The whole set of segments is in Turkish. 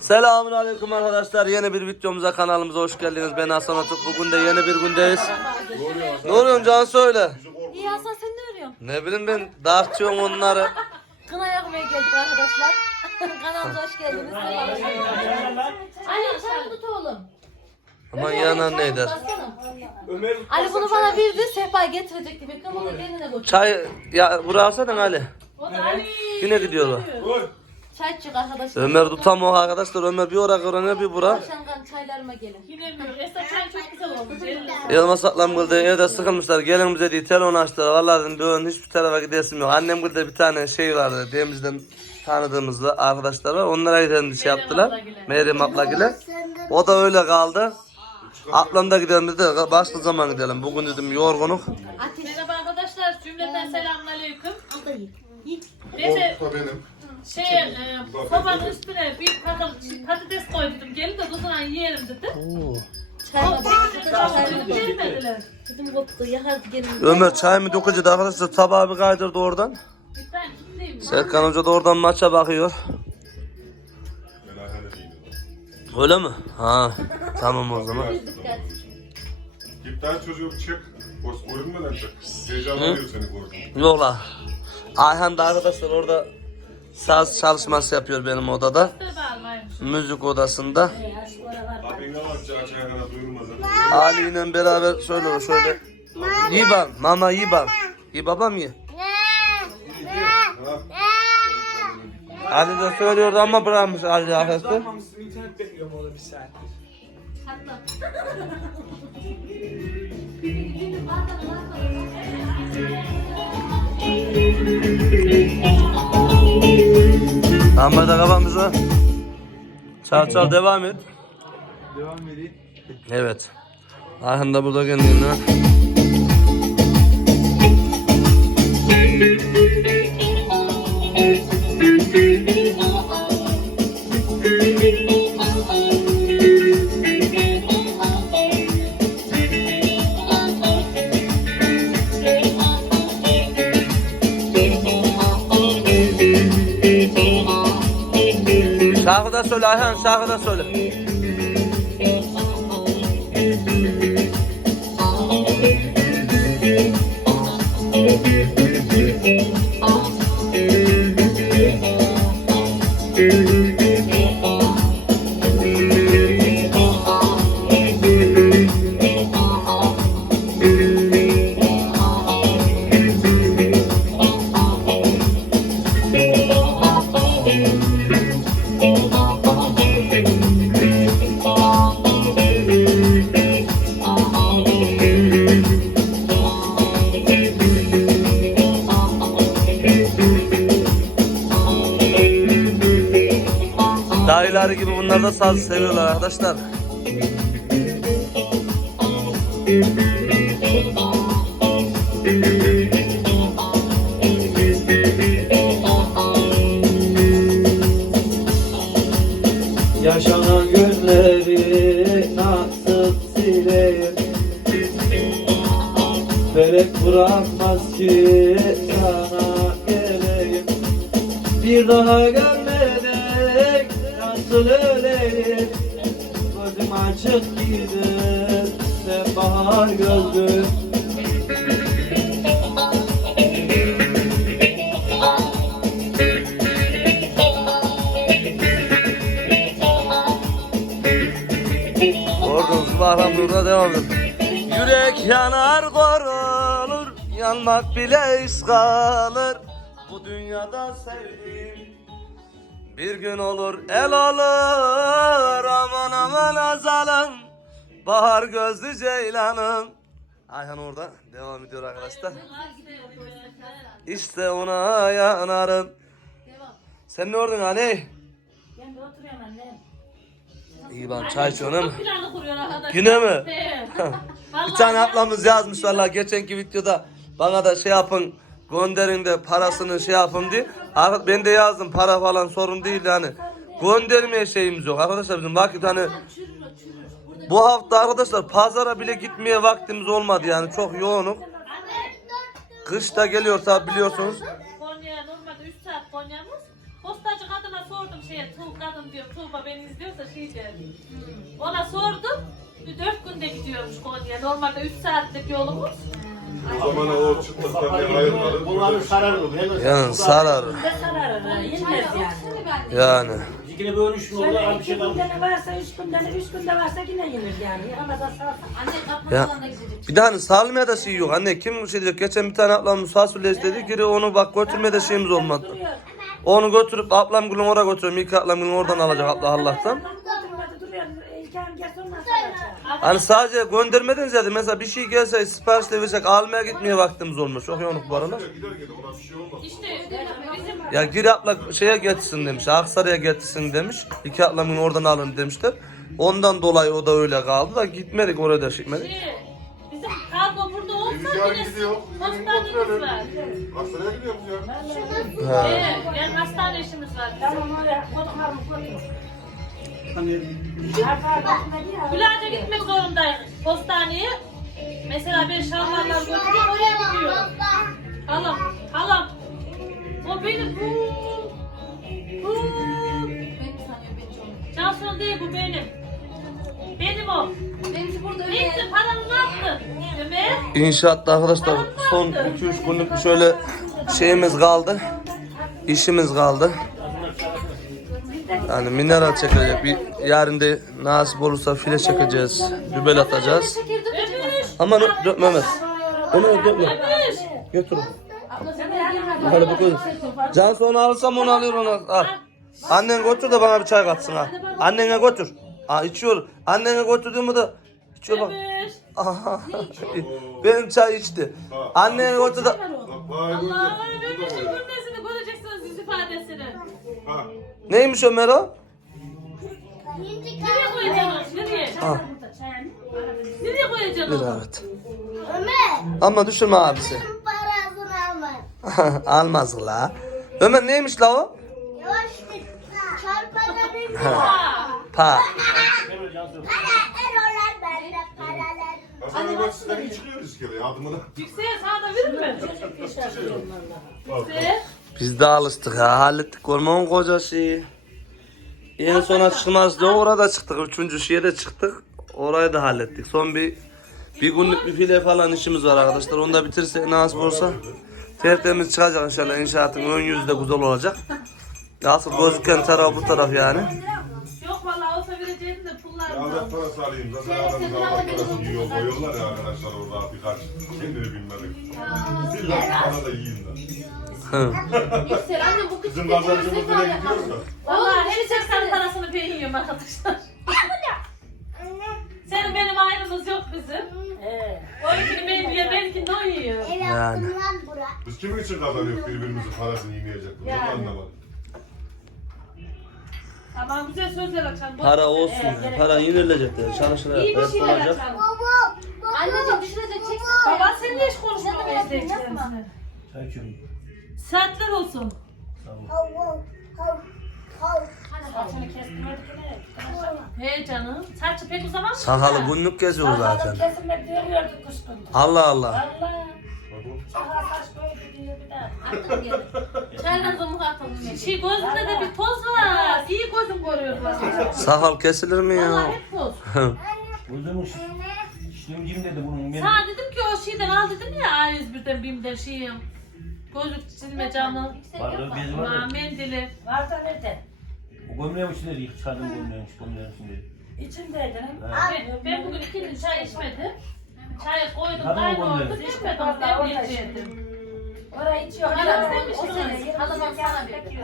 Selamun aleyküm arkadaşlar. Yeni bir videomuza kanalımıza hoş geldiniz. Ben Hasan Atık. Bugün de yeni bir gündeyiz. Ne oluyorsun Can söyle. İyi Hasan sen ne arıyorsun? Ne bileyim ben dağıtıyorum onları. Kına yakmaya geldik arkadaşlar. Kanalımıza hoş geldiniz. Ali çay tut oğlum. Aman yanan neydi? Ali bunu bana verdi. Sehpayı getirecekti. Bir kımını kendine koy. Çay ya buraya alsana Ali. O da Ali. Yine gidiyorlar. Çay çık arkadaşlar. Ömer tutamıyor arkadaşlar. Ömer bir oraya kırana bir bura. Akşamdan çaylarıma gelin. Bilemiyorum. Esra çay çok güzel olmuş. Elma saklam kıldı. Evde sıkılmışlar. Gelin bize diye telefon açtılar. Vallahi dedim böyle hiçbir tarafa gidesim yok. Annem burada bir tane şey vardı. Denizden tanıdığımız arkadaşlar var. Onlara gidelim şey yaptılar. Meryem abla gile. O da öyle kaldı. Ablam da gidelim dedi. Başka zaman gidelim. Bugün dedim yorgunluk. Merhaba arkadaşlar. Cümleten selamünaleyküm. O da benim. Şey, e, sobanın üstüne bir kadın patates koydum. Gelin de tuzuna yiyelim dedi. Çayma Kavurdum gelmediler. Kızım koptu. Yakardı gelin. Ömer çay mı dökücüydü arkadaşlar. Tabağı bir kaydırdı oradan. Bir tane tutluyum. Serkan Hoca da oradan maça bakıyor. Öyle mi? Ha. Tamam o zaman. Dikkat. Git daha çocuğum çık. Görünmeden çık. Heyecanlanıyor seni gördüm. Yok la. Ayhan da arkadaşlar orada saz çalışması yapıyor benim odada. Müzik odasında. Ali ile beraber olur şöyle. Yiban, mama yiban. Yi babam ye. Ali de söylüyordu ama bırakmış Ali. Anlamamışsın internet bekliyorum orada bir saattir. Amma da kafamıza. Çal çal devam et. Devam edeyim. Evet. Ayhan da burada kendine. Şarkı da söyle Ayhan şarkı da söyle. Dayıları gibi bunlar da saz seviyorlar arkadaşlar. Yaşanan günleri nasıl sileyim Felek bırakmaz ki sana geleyim. Bir daha gelmedik öleyim Gözüm açık gider sen bahar gözlüm Ordumuz bahram burada devam ediyor. Yürek yanar korulur, yanmak bile iz kalır. Bu dünyada sevdiğim bir gün olur el olur. Aman aman azalım, bahar gözlü ceylanım. Ayhan orada devam ediyor arkadaşlar. İşte ona yanarım. Sen ne ordun hani? Ben de oturuyorum annem. İyi ben çay içiyorum. Yine mi? Bir tane ablamız yazmış valla geçenki videoda bana da şey yapın gönderin de parasını şey yapın diye. Ben de yazdım para falan sorun değil yani. Göndermeye şeyimiz yok arkadaşlar bizim vakit hani bu hafta arkadaşlar pazara bile gitmeye vaktimiz olmadı yani çok yoğunum. Kış da geliyorsa biliyorsunuz. Konya normalde 3 saat Konya'mız. Postacı kadına sordum Şey, Tuğ kadın diyor, Tuğba beni izliyorsa şey der. Ona sordum. Bir dört günde gidiyormuş Konya'ya. Normalde üç saatlik yolumuz. O zaman o çıtlıktan bir hayırları. Bunları sarar? Hemen Yani sarar. Ne sarar ha, yenmez yani. Yani. Bizimkine böyle üç gün oldu. Şöyle abi bir iki şey kalmış. günde varsa, üç günde, üç günde varsa yine yenir yani. Yıkamazsa sarsa. Anne kapı Ya. da gidecek. Bir hani salmaya da şey yok. Anne kim şey diyecek? Geçen bir tane ablamız fasulye istedi. Geri onu bak götürmeye de şeyimiz olmadı. Duruyor. Onu götürüp ablam gülüm oraya götürüyorum. İlk ablam gülüm oradan alacak abla Allah'tan. Oturmadı duruyor. İlkem gelsin ondan sonra. Hani sadece göndermeden ziyade mesela bir şey gelse sipariş de versek almaya gitmeye vaktimiz olmuş. Çok yoğunluk bu aralar. Gider gelir ona bir şey olmaz. İşte bizim Ya gir abla şeye getirsin demiş. Aksaray'a getirsin demiş. İki ablamın oradan alın demişler. Ondan dolayı o da öyle kaldı da gitmedik oraya da çıkmadık. şey, bizim kargo burada olsa Rüzgar yine gidiyor. hastanemiz var. Hastaneye gidiyoruz ya. Ha. Evet, yani hastane işimiz var bizim. Tamam oraya koduklarımı koyuyor. Ara. Gülaç'a gitmek zorundayız postaneye. Mesela ben şalvarlar götürüyorum oraya gidiyorum. Halam, halam. O benim. Bu. Bu. Cansu'nun değil bu benim. Benim o. Benimki burada öyle. Neyse paranı ne yaptın? Ömer. İnşaatta arkadaşlar son 2-3 günlük şöyle şeyimiz kaldı. İşimiz kaldı. Yani mineral çekecek. Bir, yarın da nasip olursa file çekeceğiz. Dübel atacağız. Aman dökme Mehmet. Onu dökme. Götür. Gelme. Hadi bakalım. Cansu onu alırsam onu alır onu al. Annen götür de bana bir çay katsın ha. Annene götür. Ha içiyor. Annene götürdüğümü de içiyor bak. Benim çay içti. Annene götür de. Allah'ım gördün. Ömür'ün gülmesini göreceksiniz yüz ifadesini. Ha. Neymiş Ömer o? Nereye koyacaksınız? Nereye? Ha. Nereye Bir koyacaksınız? evet. Ömer, Ama düşürme abisi. parasını alma. Almaz la. Ömer neymiş la o? Yavaş git. Çarpana Ha. Pa. Hemen Cansu. Paralar bende paralar. Hastaneye bak sizden iyi çıkıyor iskeleye adımına. Yükseğe sana da verir mi? Yükseğe. Biz de alıştık ya. Hallettik orman koca şeyi. En sona çıkmaz diye orada çıktık. Üçüncü şeye çıktık. Orayı da hallettik. Son bir bir günlük bir file falan işimiz var arkadaşlar. Onu da bitirsek nasip olursa tertemiz çıkacak inşallah. İnşaatın ön yüzü de güzel olacak. Asıl gözüken taraf bu taraf yani. Yok vallahi olsa vereceğim Adet parası alayım. Zaten adamın adet parası yiyor. Koyuyorlar ya arkadaşlar orada birkaç. Kendini bilmedik. Zilla bana da yiyin de. Yüksel anne bu küçük Bizim sefer nereye gidiyoruz da. Vallahi hep seksen parasını ben yiyorum arkadaşlar. Senin benim ayrımız yok bizim. Ee, O ikini ben yiyor, benimkini de o yiyor. Yani. Biz kimin için kazanıyoruz birbirimizin parasını yemeyecek? Bunu Yani. anlamadım. Tamam güzel sözler açan. Para olsun. Para yenilecek de. Çalışarak İyi bir hep şeyler olacak. açan. Baba, Anneciğim düşürecek çeksin. Baba sen niye hiç konuşmuyorsun yapma, yapma. Çay içiyorum. Saatler olsun. hav hav hav hav. saçını kestirmedik yine. He canım. Saçı pek uzamaz mı? Sakalı günlük geziyor zaten. Gündüz. Allah Allah. Valla. Sakal saç böyle Attım geri. Çaylarınızı muhatabım Şey gözünde de bir toz var. İyi gözüm görüyor bana. Sakal kesilir mi Vallahi ya? hep toz. Bozulmuş. İşlemciyim dedi bunun. Ben Sana dedim ki o şeyden al dedim ya A101'den BİM'den şeyim. Gözlük çizme camı. vardı bez var Ha, ya. mendili. Var da nerede? O gömleğin içinde değil. Çıkardım gömleğin gömleğin içinde. İçindeydi. Ha. Ben, ben bugün iki gün çay içmedim. Çayı koydum Tabii kayboldu. olmuyor. İçmedim. Demleyecektim. Orayı içiyor. Halam demiş ki Onun sana, bir.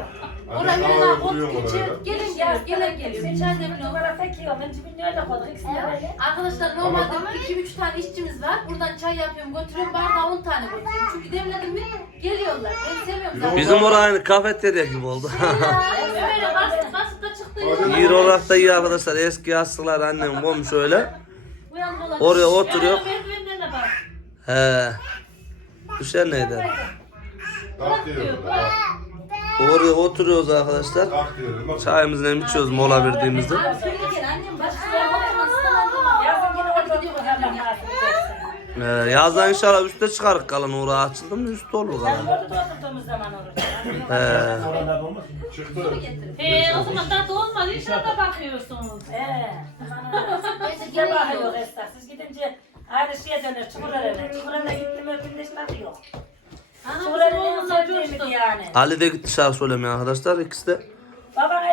Oraya Annem bir havaya ot oraya. geçir. Gelin gel, gelen geliyor. Bir çay demliyor. Duvara tekiyor. Ben cibini öyle koyduk. İkisini öyle. Arkadaşlar normalde 2-3 tane işçimiz var. Buradan çay yapıyorum götürüyorum. Bardağa 10 tane götürüyorum. Çünkü demledim mi geliyorlar. Ben seviyorum zaten. Bizim orası aynı kafeterya gibi oldu. Öyle basit basit de çıktı. Yer olarak da iyi arkadaşlar. Eski yastıklar annem koymuş öyle. Oraya oturuyor. De. He. Düşer neydi? Tak diyorum. Oraya oturuyoruz arkadaşlar. Tak diyorum. Bak. Çayımızı hem içiyoruz mola verdiğimizde. Ee, yazdan inşallah üste çıkarık kalın uğrağı açıldı mı üstte olur kalan. Ee. Çıktı. He o zaman da olmaz. İnşallah bakıyorsunuz. Ee. Siz gidince ayrı şeye döner. Çukurlarına. Çukurlarına gittim öpünde yani. Ali de gitti şarkı söylemeye arkadaşlar ikisi de.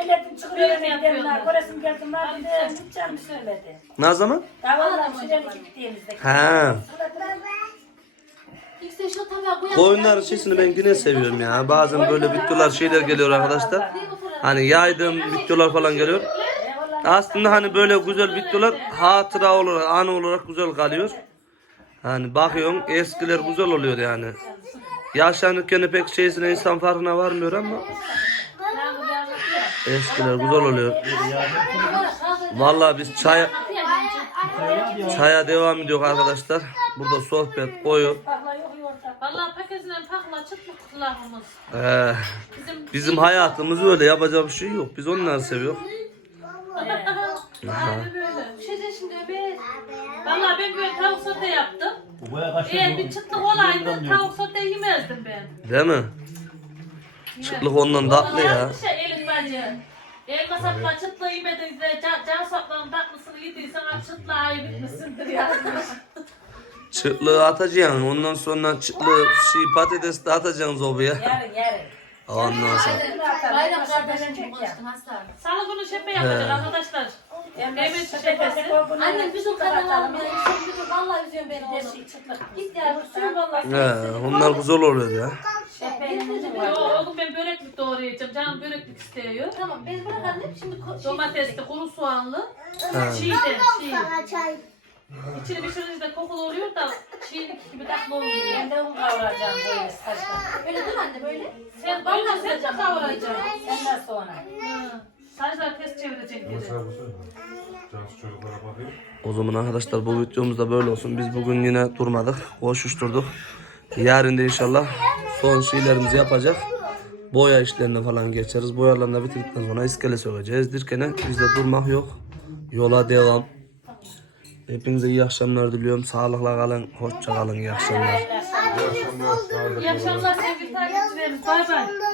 Elletin çukurlarına Büyük gidelim. yapıyorlar. Koresim geldim var dedi. Gideceğim söyledi. Ne zaman? Davaldan şuraya gittiğimizde. Koyalım. Koyunların sesini ben yine seviyorum ya. Bazen böyle videolar şeyler geliyor arkadaşlar. Hani yaydığım videolar falan geliyor. Aslında hani böyle güzel videolar hatıra olarak, anı olarak güzel kalıyor. Hani bakıyorum eskiler güzel oluyor yani. Yaşlanırken pek şeysine insan farkına varmıyor ama eskiler güzel oluyor. Vallahi biz çay çaya devam ediyor arkadaşlar. Burada sohbet koyu. Vallahi paketinden pakla çıtlık kulağımız. Ee, Bizim bizim hayatımız öyle yapacak bir şey yok. Biz onları seviyoruz. Vallahi ben böyle tavuk sote yaptım. Bu boya kaç Eğer bir çıtlık olaydı tavuk sote yemezdim ben. Değil mi? Çıtlık ondan tatlı ya. Yazmış ya Elif bacı. El kasapla çıtlığı yemediyse can, can saplanın tatlısını yediysen çıtlığı ayıp etmişsindir yazmış. Çıtlığı atacaksın. Ondan sonra çıtlığı şey patates de atacaksın zobaya. Yarın yarın. Ondan sonra. Bayram kardeşim çok konuştum hasta. Salı günü şepe yapacak arkadaşlar. Evet şepesi. Annem bizim kanalıma Bizim vallahi üzüyorum beni oğlum. Git ya sür vallahi. He, onlar güzel oluyor ya. Oğlum ben böreklik doğrayacağım. Canım böreklik istiyor. Tamam ben bırak annem şimdi ko- şey- Domatesli, kuru soğanlı. Çiğ de, çiğ. İçini pişirince kokulu oluyor da çiğlik gibi tatlı oluyor. Ben de un kavuracağım böyle saçma. Öyle dur anne böyle. Sen vallahi sen de kavuracaksın. Senden sonra. Hı. Saçlar ters çevirecek dedi. Mesela bu söyle. Cansu çocuklara bakayım. O zaman arkadaşlar bu videomuz da böyle olsun. Biz bugün yine durmadık. Koşuşturduk. Yarın da inşallah son şeylerimizi yapacak. Boya işlerine falan geçeriz. Boyalarını da bitirdikten sonra iskele sökeceğiz. Dirkene bizde durmak yok. Yola devam. Hepinize iyi akşamlar diliyorum. Sağlıkla kalın. Hoşça kalın. İyi akşamlar. İyi akşamlar. İyi akşamlar sevgili takipçilerimiz. Bay bay.